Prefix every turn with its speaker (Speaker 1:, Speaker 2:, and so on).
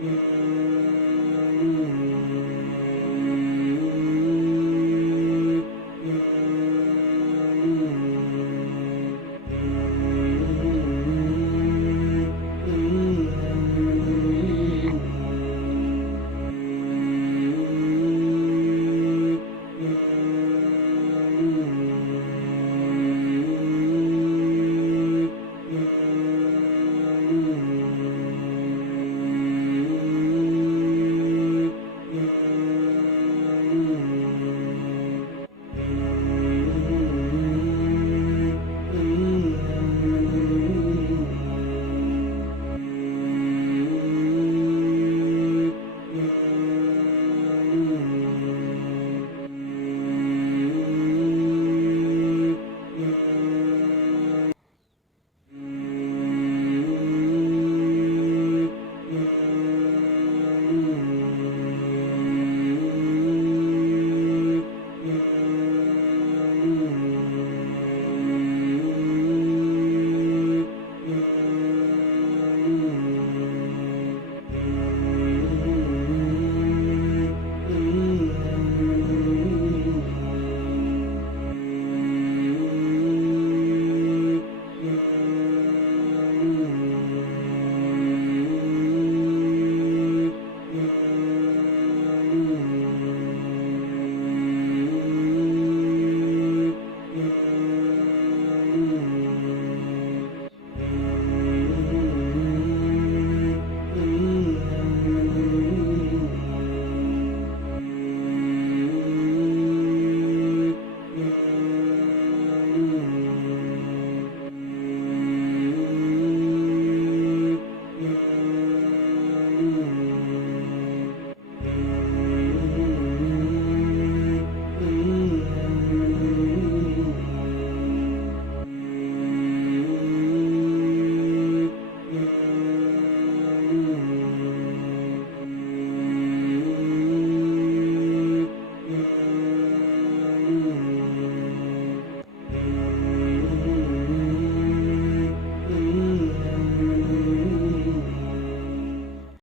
Speaker 1: Yeah. you.